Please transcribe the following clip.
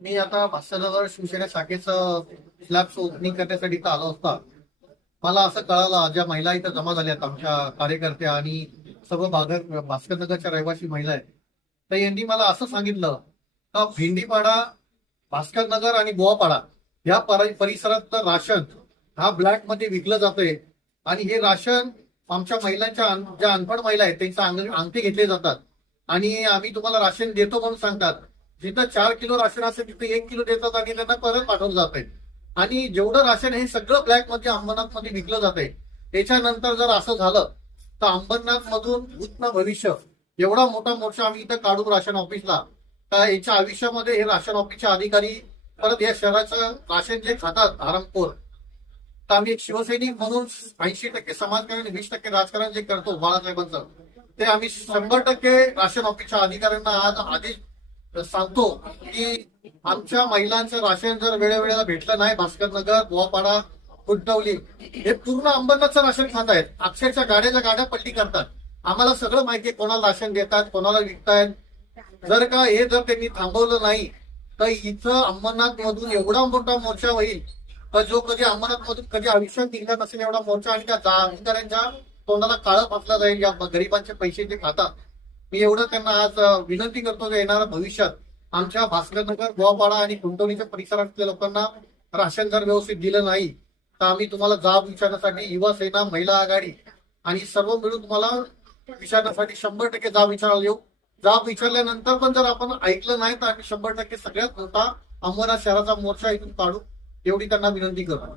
मी आता भास्करनगर शिवसेना शाखेचं स्लॅबचं ओपनिंग करण्यासाठी इथं आलो असता. मला असं कळालं ज्या महिला इथं जमा झाल्यात आमच्या कार्यकर्त्या आणि सर्व भाग भास्करनगरच्या रहिवासी महिला आहेत. तर यांनी मला असं सांगितलं का भेंडीपाडा भास्करनगर आणि गोवापाडा या परिसरात राशन हा ब्लॅकमध्ये विकलं जातंय आणि हे राशन आमच्या महिलांच्या ज्या अनपढ महिला आहेत त्यांच्या अंगठी घेतले जातात. आणि आम्ही तुम्हाला राशन देतो म्हणून सांगतात. जिथं चार किलो राशन असेल तिथे एक किलो देतात आणि त्यांना परत पाठवलं जात आहे आणि जेवढं राशन हे सगळं ब्लॅकमध्ये अंबरनाथमध्ये विकलं जात आहे त्याच्यानंतर जर असं झालं तर अंबरनाथ मधून भूतन भविष्य. एवढा मोठा मोर्चा आम्ही इथं काढू राशन ऑफिसला तर याच्या आयुष्यामध्ये हे राशन ऑफिसचे अधिकारी परत या शहराचं राशन जे खातात धारमपूर तर आम्ही एक शिवसैनिक म्हणून ऐंशी टक्के समाजकारण वीस टक्के राजकारण जे करतो बाळासाहेबांचं ते आम्ही शंभर टक्के राशन ऑफिसच्या अधिकाऱ्यांना आज आदेश सांगतो की आमच्या महिलांचं राशन जर वेळोवेळेला भेटलं नाही भास्कर नगर गोवापाडा कुंटवली हे पूर्ण अंबरनाथचं राशन खात आहेत. अक्षरशः गाड्याच्या गाड्या पलटी करतात. आम्हाला सगळं माहिती आहे कोणाला राशन देतात कोणाला विकतायत. जर का हे जर त्यांनी थांबवलं नाही तर इथं अंबरनाथ मधून एवढा मोठा मोर्चा होईल तर जो कधी अंबरनाथ मधून कधी आयुष्यात निघणार नसेल एवढा मोर्चा आणि त्या अधिकाऱ्यांच्या तोंडाला काळं फासला जाईल या गरिबांचे पैसे जे खातात. मी एवढं त्यांना आज विनंती करतो की येणाऱ्या भविष्यात आमच्या भास्करनगर गोवापाडा आणि गुंतवणीच्या परिसरातल्या लोकांना राशन जर व्यवस्थित दिलं नाही तर आम्ही तुम्हाला जाब विचारण्यासाठी युवा सेना महिला आघाडी आणि सर्व मिळून तुम्हाला विचारण्यासाठी शंभर टक्के जाब विचारायला येऊ. जाब विचारल्यानंतर पण जर आपण ऐकलं नाही तर आम्ही शंभर टक्के सगळ्यात मोठा अंबरनाथ शहराचा मोर्चा इथून काढू. एवढी त्यांना विनंती करतो.